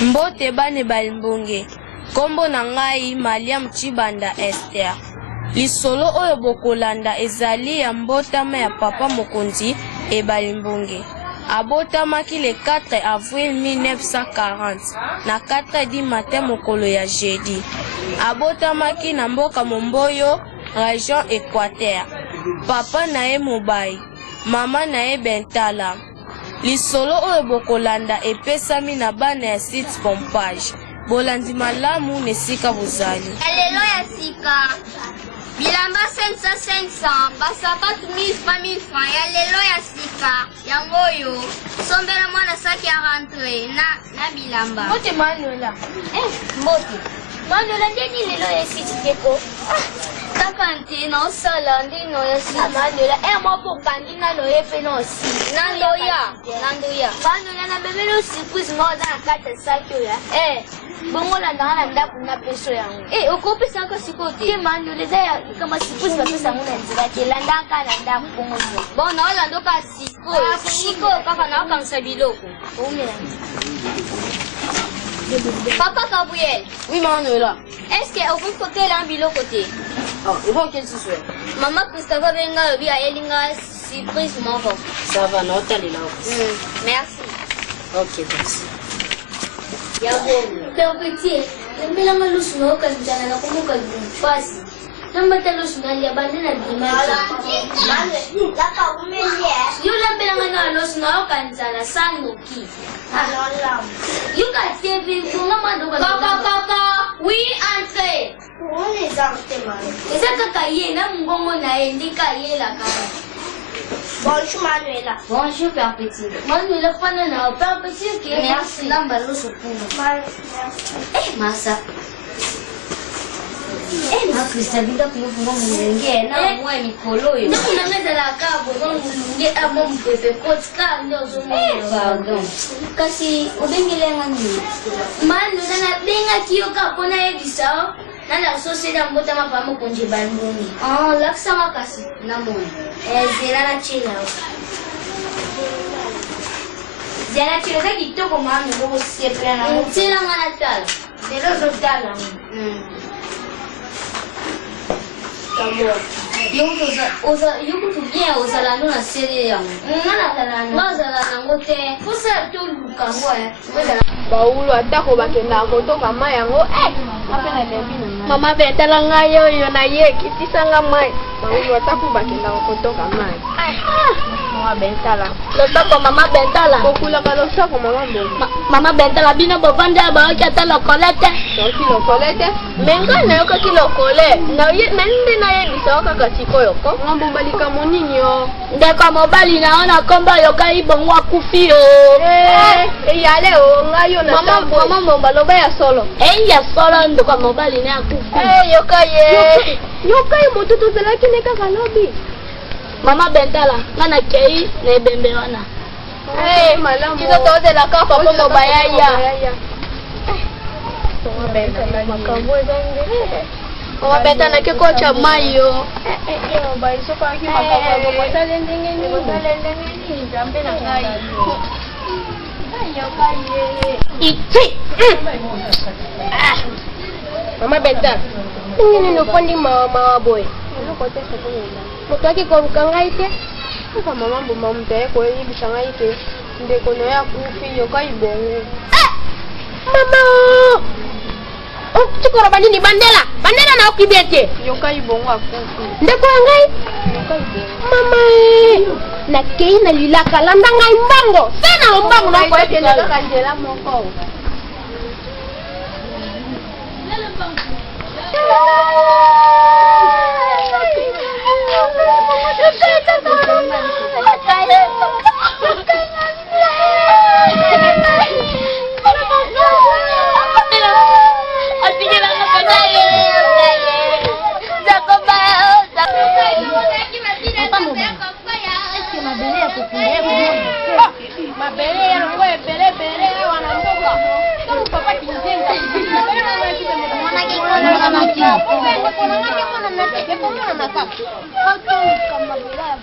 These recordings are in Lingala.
Mbote bane balimbonge. Kombo na ngai Mariam Chibanda Esther. Lisolo oyo bokolanda ezali ya mbotama ya papa mokonzi e balimbonge. Abotamaki le 4 avril 1940 na 4 di matin mokolo ya jeudi. Abotamaki na mboka Momboyo, région Équateur. Papa na ye Mobai, mama na ye Bentala. Lisolo oyo bokolanda epesami na bana ya site pompage. Bolandi malamu nesika bozali. Alelo ya sika. Bilamba 500 basapatu 1000 francs ya lelo ya sika. Yangoyo sombela mwana saki ya rentre na bilamba. Mbote Manuela. Mbote. Manuela ndeni lelo ya sika keko. Takante na sala ndino ya sika. Manuela mwapo ndina lo yepe no si. Nandoya. Manuela na bebelo surprise ngoda na kata saki ya. Bongo la ndana ndapu na peso yangu. Ukopesa ka sikote. Ke Manuela za kama surprise ba pesa ngona nzira ke landaka na ndapu bongo. Bona wala ndoka siko. Siko kaka na kansa biloko. Papa Gabriel. Oui Manuela. Est-ce que vous côté là biloko côté? Il va quel ce soir? Maman Christophe benga bi a elinga surprise moko. Ça va na hôtel là. Merci. OK, merci. Pero petit, mbela malusu na okanjana na kumuka fasi. Nambata lusu na liabande na dimaji. Yula mbela ngana lusu na okanjana sanoki. Yuka TV mama ndoka. Kaka, oui, entrez. On les a témoins. Eza kaka ye na mbongo na endika ye la kana. Bonjour Manuela. Bonjour Père Petit. Manuela fana na Père Petit qui Merci. Namba lusu puma. Masa. Makrista binda kumufunga mulenge na mwa mikolo yo. Ndio unangeza la kabo bongo mulenge amo mpepe kotka ndio zomo. Kasi ubengele ngani. Manuela na benga kiyoka pona yebisao. Nana soseda mbota mapamo konje balmboni. Laksa makasi na mona. Zela na china. Zela china za kitoko mami ngo sepra na. China ngana tala. Zelo zotala. Yuko tubia ozalano na sere yango. Ngana talano. Mazalana ngote. Kusa to lukango ya. Baulu atako bakenda kotoka mayango apena lebina. Mama Bentala ngayo yo na ye kitisanga mai. Baulu atako bakenda kotoka mai. Mama Bentala. Lotako Mama Bentala. Kokula kalosako mama mbongo. Mama Bentala bino bovanda ba okata lokolete. Toki lokolete. Menga na yoka kilokole. Na ye mende na ye bisoka kasiko yoko. Ngambo balika monini yo. Ndeka mobali naona komba yoka ibongo akufi yo. Yale o ngayo na mama momba loba ya solo. Ya solo ndeka mobali na akufi. Yoka ye. Yoka ye mototo zelaki neka kalobi. Mama Bentala ngana kei na ebembe wana. Malamu. Kizo toze la kafa pomo bayaya. Mama Bentala makambo zangu. Mama Bentala ke kocha mayo. Ba isoka ki makambo ko talendenge ni. Jambe na ngai. Yoka ye. Iti. Mama Bentala. Nini nofondi mama boy. Moto wake kwa rukangaite. Kwa mama mbomba mtaye kwa hivi bishangaite. Ndeko no ya kufi yoka ibongo. Mama. Chikora bandini bandela. Bandela na okibete. Yoka ibongo akufi. Ndeko ngai. Yoka ibongo. Mama. Na kei na lilaka landa ngai mbango. Sana mbango na kwa yake na kanjela moko. Mabele ya ngwe bele bele wanamboka. kuna ngati mwana nateke kwa mwana nakaka. Kama bila.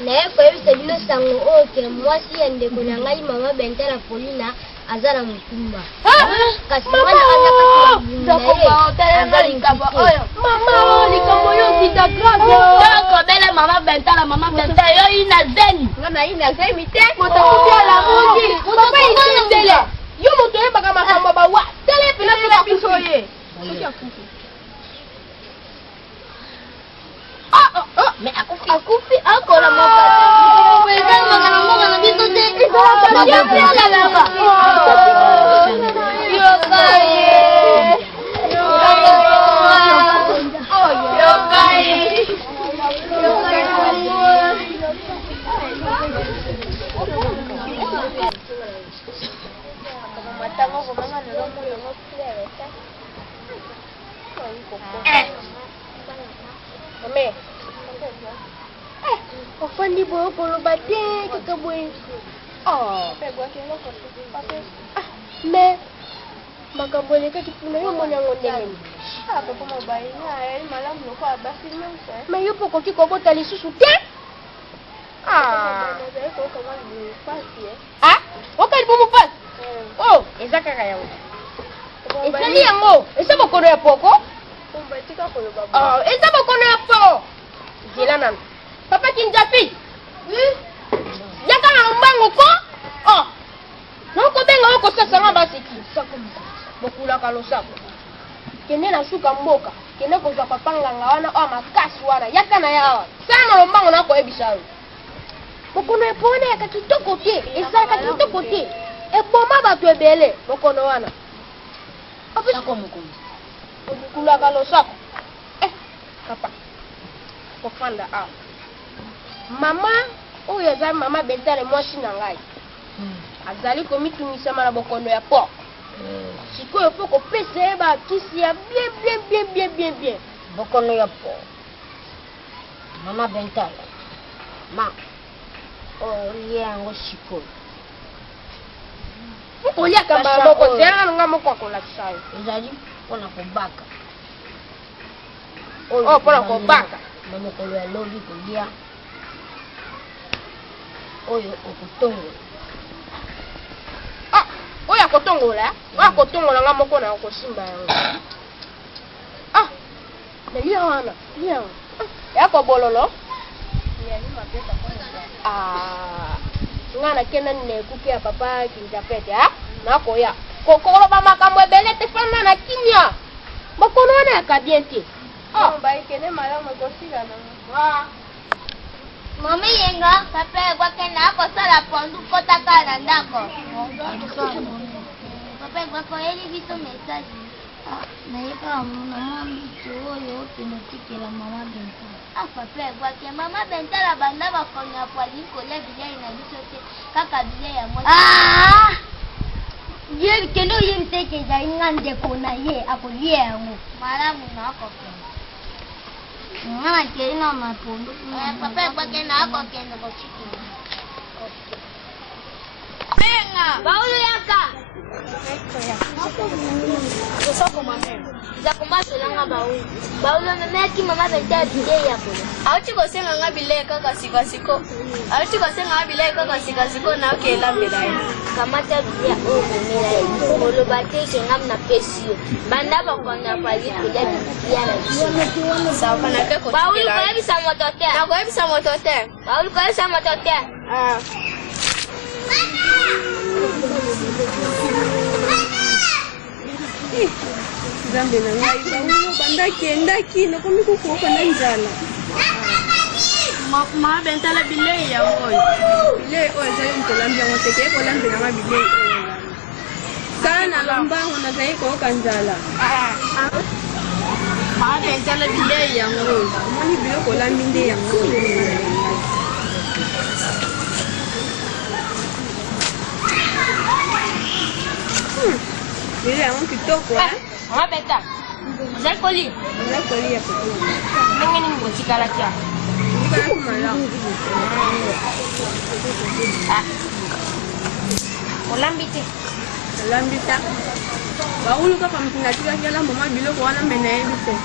Naye kwa hivi sabino sango oke mwasi ende kuna ngai mama Bentala Polina azara mutumba. Kasi mwana kaza Mama likambo yo kitagrave. Ko bele mama Bentala yo ina zeni. Ngana ina zeni te. Motakubia la mungi. Papa itendele. Yo moto yeba kama kamba bawa. Tele pina pina biso ye. Mais akufi akola mokate mokana na biso te Ofandi boyo koloba te kaka boye. Mais makambo elekaki mpuna yo moni yango ndenge nini? Mais yo mpo okoki kobota lisusu te? Okali bomo pasi? Oh, eza kaka yango. Ezali yango, eza bokono ya poko? Eza bokono ya poko. Zela nanu. Papa Kinjafi. Yaka na mbango ko? Noko benga oko sasa nga basiki. Bokula kalosako. Kende na suka mboka. Kende kozwa papa nganga wana o makasi wana. Yaka na yawa. Sana mbango na ko ebisa. Bokono epone yaka kitoko te. Ezaka kitoko te. Eboma bato ebele bokono wana. Sako mukunzi. Bokula kalosako. Papa. Kofanda awa. Mama oyo azali mama Bentala mwasi na ngai. Azali komitungisa na bokono ya poko. Sikoyo po kopesa ye bakisi ya bien. bokono ya poko mama Bentala ma olie yango sikoyo olia kamba moko te nga moko akolakisa yo ezali mpona kobaka mpona kobaka na mokolo ya lobi kolia oyo okotongola oyo akotongola oyo akotongola nga moko na okosimba yango lia wana lia yako bololo nga nakenda nekuki ya papa Kinjapete nakoya kokoloba makambo ebele te fanda na kimia bokono wana yaka bien te baikende malamu ekosila nango mami yenga papa ekwakenda akosala pondu kotaka na ndako papa ekwakoyeli biso message nayeba mama biso oyo penotikela mama Bentala papa ekwake mama Bentala banda bakonya pwali kolia bilei na biso te kaka bilei ya mwasi ye kende oyebi te ke ezali nga ndeko na ye akolia yango malamu na akokenda nga nakeli na mapondu papa ekwake na akokenda kosikila benga baulu yaka Soko mame. Zakumba solanga baulu. Baulu memeki mama Bentala bilei ya kola. Auti kosenga nga bilei kaka sikasiko. Auti kosenga nga bilei kaka sikasiko na okela mbelai. Kamata bilei o komela ye. Koloba te ke ngam na pesi yo. Banda bakonda pali kolia bilei na biso. Sawa na pe ko. Baulu koyebisa moto te. Na koyebisa moto te. Baulu koyebisa moto te. Zambe na ngai baulu bandaki nakomi kukuoka na njala. Mama Bentala bilei ya oyo. Bilei oyo ezali mtolambi yango teke ekolambela nga bilei oyo. Sana lombango nazali kooka njala. Mama Bentala bilei yango oyo. Omoni biloko olambi nde yango oyo. kitoko Mama beta. Zai koli. Nza kolia papa. Ndenge nini botikala tia? Ndika malamu. Olambite. Lambita. Baulu kaka mtingatika kila mama biloko wana menaebite.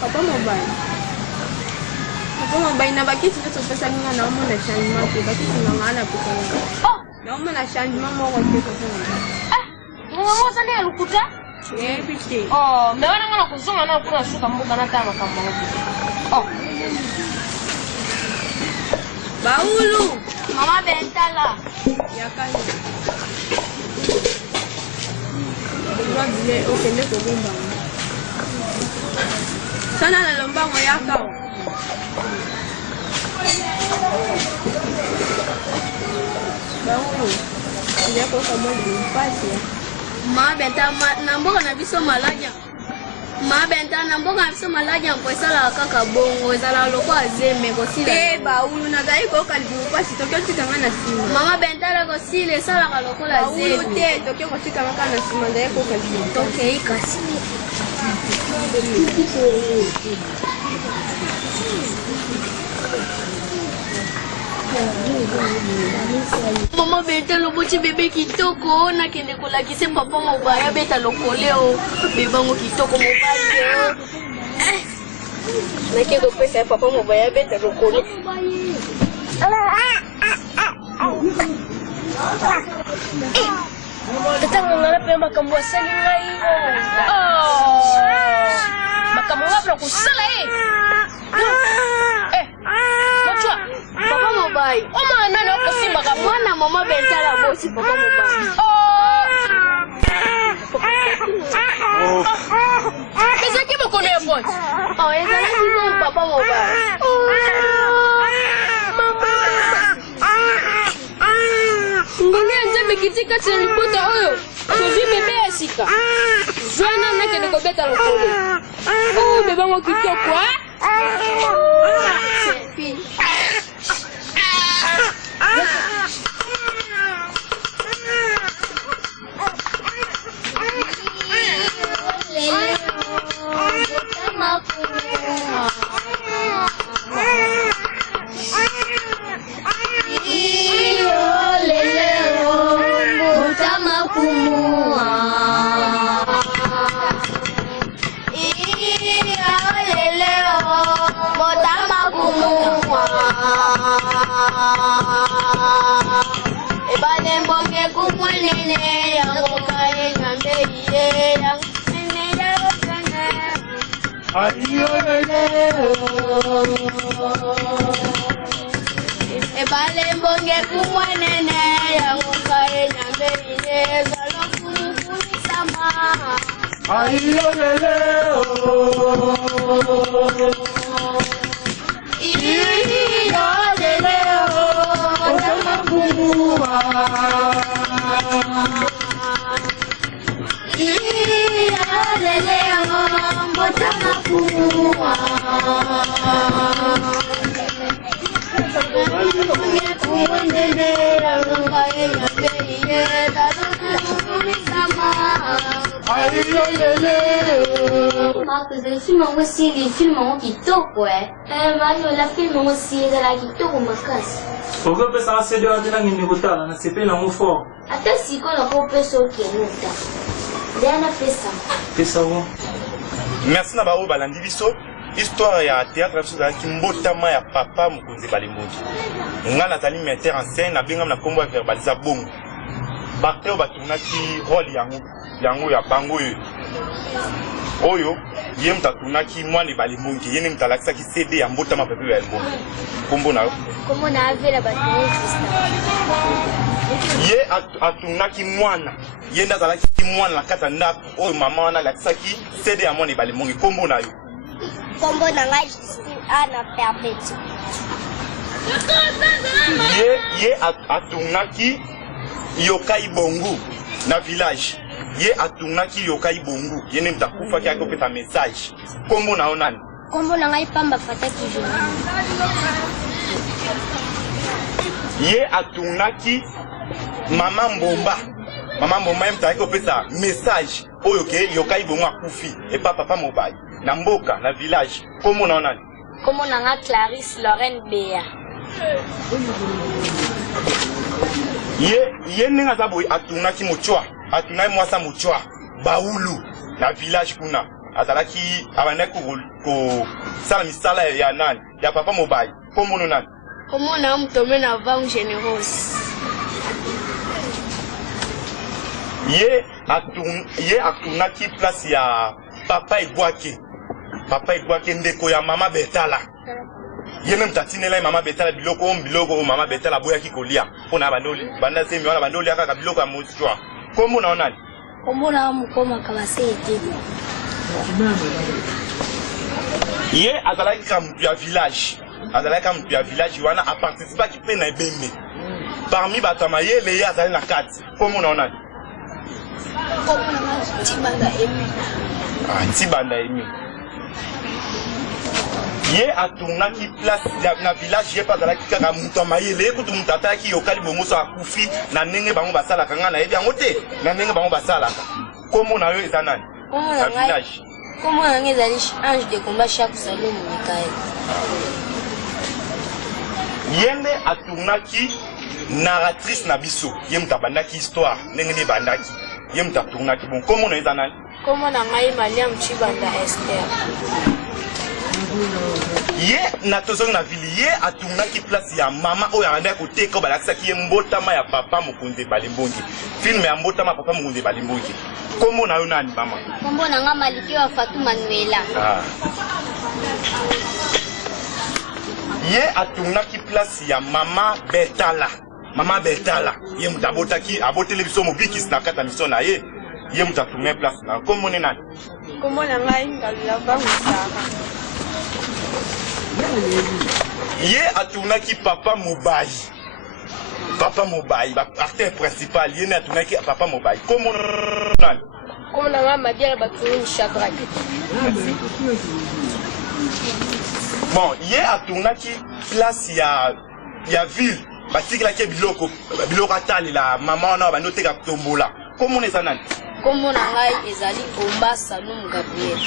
Papa mobile. Papa mobile na bakiti nyoto pesa ninga na omo na changement ke bakiti ngana pesa. Oh, Na omo na changement moko ke papa mobile. Mama sana lukuta? Bite. Oh, mewana ngana kuzonga na kuna shuka mbuga na tama kama hivi. Oh. Baulu. Mama bentala. Yakani. Bile okende kobomba. Sana na lombango yakao. Baulu. Ndeko kama mpasi. Mabenta na mboka na biso malaja. Mabenta na mboka na biso malaja mpesala kaka bongo ezala lokwa azeme kosila. Baulu na zai ko kalbi mpasi tokyo tikanga na sima. Mama bentala kosile sala kalokola azeme. Baulu te tokyo kotikanga kana sima zai ko kalbi. Okay, kasi. Mama beta lobochi bebe kitoko na kende kolakise papa mobaya beta lokoleo bebango kitoko mobaya. Na kendo pesa papa mobaya beta lokolo. Tetang ngala pe makambo sali ngai. Makambo ngapla kusala Machua, Papa mobaya. oma nani wako simba kama Mwana mama beta la bosi papa mobaya. Pesa kibo kono ya boss. Oh, ezala kibo papa mobaya. Ngonia nzembe kitika tsiripota oyo. Sozi bebe asika. Joana nakende kobeta lokolo. Oh, bebe ngo kitoko Ebale mbonge kumwenene yangu kae nyambe ine zalo kumukuni sama. Le film aussi, les films qui toquent, ouais. La film aussi, de la guitare, ma casse. Pourquoi peut ça se doit de la guitare, c'est pas l'amour fort. Attends, si qu'on a pas fait ok, nous t'as. Diana fait ça. Fais ça où? Merci na bao balandi biso. Histoire ya théâtre biso za kimbotama ya papa Mokonzi Balimboki. Nga Nathalie metteur en scène na benga na kombo ya verbaliza bongo. Bakte batunaki rôle yango ya bango yo. Oyo ye mtatunaki mwana Balimboki, ye mtalakisaki CD ya mbotama pepe ya Balimboki. Kombo na Comment on a vu la batterie ye atunaki mwana. Ye ndazalaki mwana na kata ndako oyo mama wana lakisaki CD ya mwana Balimboki. Kombo na yo. Combo nanga ana perpétue. Ye atunaki yokai bongo na village. Ye atunaki yokai bongo. Ye ne mtakufa kia kopeta message. Kombo na onani. Combo nanga pamba fataki journée. Ye atunaki mama Mbomba. Mama Mbomba ye mtaki kopeta message oyo ke yokai bongo akufi et pas papa mobali na mboka na village komo na nani Komo nanga Clarisse Lorraine Bea. ye ninga za boy atunaki mochwa atunai mwasa mochwa baulu na village kuna azalaki abane ko sala misala ya nani ya papa mobali komo no nani Komo na mtome na vang generous. ye atunaki place ya papa Ibwake ndeko ya mama Betala ye même tatinela mama Betala biloko mama Betala boyaki kolia pona bandoli banda semi wana bandoli aka biloko ya mochwa komo na onani Komo na mukoma kabasete. ye azalaki kamtu ya village wana a participaki pe na ebembe parmi bato ya mayele ye azali na kati komo na onani Komo nanga Tibanda Emi. Tibanda Emi ye atunaki place na village ye pa azalaki kaka mutu ya mayele ye kutu mutu atalaki yokali bongoso akufi na ndenge bango basalaka nga na yebi yango te na ndenge bango basalaka komo na yo eza nani na village Komo nanga ezali Ange de combat Chaque Salon Mikael. yende atunaki narratrice na biso ye mutu abandaki histoire ndenge nde ebandaki ye mutu atunaki bon komo na eza nani Komo nanga Maliam Chibanda Esther. ye na tozongi na vili ye atunaki place ya mama oyo abandaki koteka balakisaki ye mbotama ya papa mokonzi Balimbongi filme ya mbotama ya papa mokonzi Balimbongi komo na yo nani mama Kombo nanga Maliki wa Fatou Manuela. ye atunaki place ya mama Betala ye mutu aboteli biso mobikisi na kati ya mission na ye mutu atungai place na komo ne nani Komo nanga Ngalula Bangusara. ye atunaki papa mobali acteur principal ye ne atunaki papa mobali komo nani Komo nanga Madiara Bakuni Shadrach. bon ye atunaki place ya ville batikelaki biloko atalela mama wana bandi oteka tombola komo eza nani Komo nanga ezali Omba Salum Gabriel.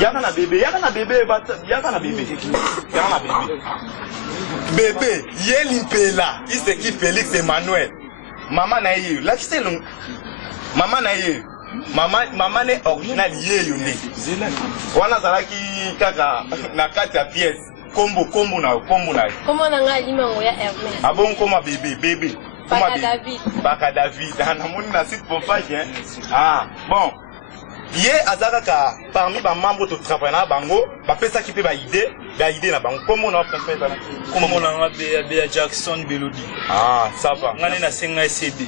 yaka na bebe ye limpela iseki Félix Emmanuel mama na ye lakiselo mama na ye mama ne original yeyo nde wana azalaki kaka na kati ya pièce kombo na Komo nanga Limango ya Hermès. abon koma bebe Baka David namoni na site pompage bon ye azalaka parmi bamembre to travaille na bango bapesaki mpe baide na bango komo na Komo nanga Bea Jackson Belodi. ça va Ngane na senga CD.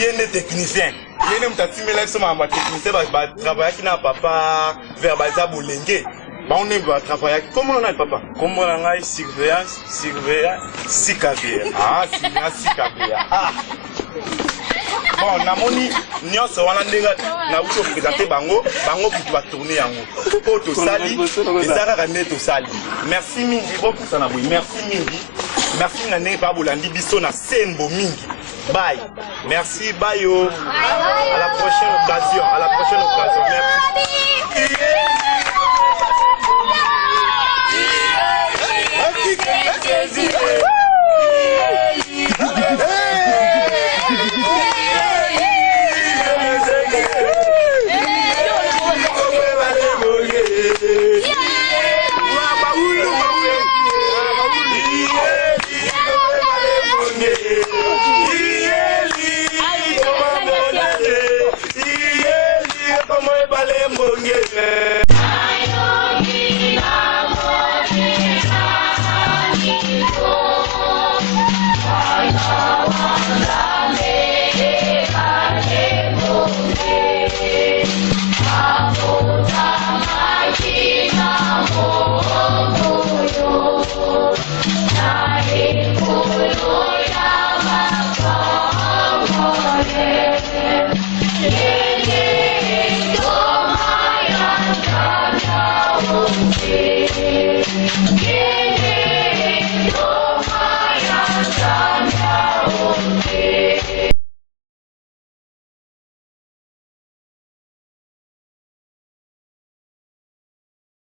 ye nde technicien ye nde mutu atimela biso makambo ya technicien batravaillaki na papa verbaliza bolenge bango nde batravaillaki komo nani papa Komo nanga surveillance Sikavia. Sikabea bon namoni nyonso wana ndenge nauti opresente bango kutu batourne yango po tosali eza kaka nde tosali merci mingi bokusa na boye merci mingi na ndenge mpa bolandi biso na sembo mingi bye merci bye yo à la prochaine occasion merci Yeah.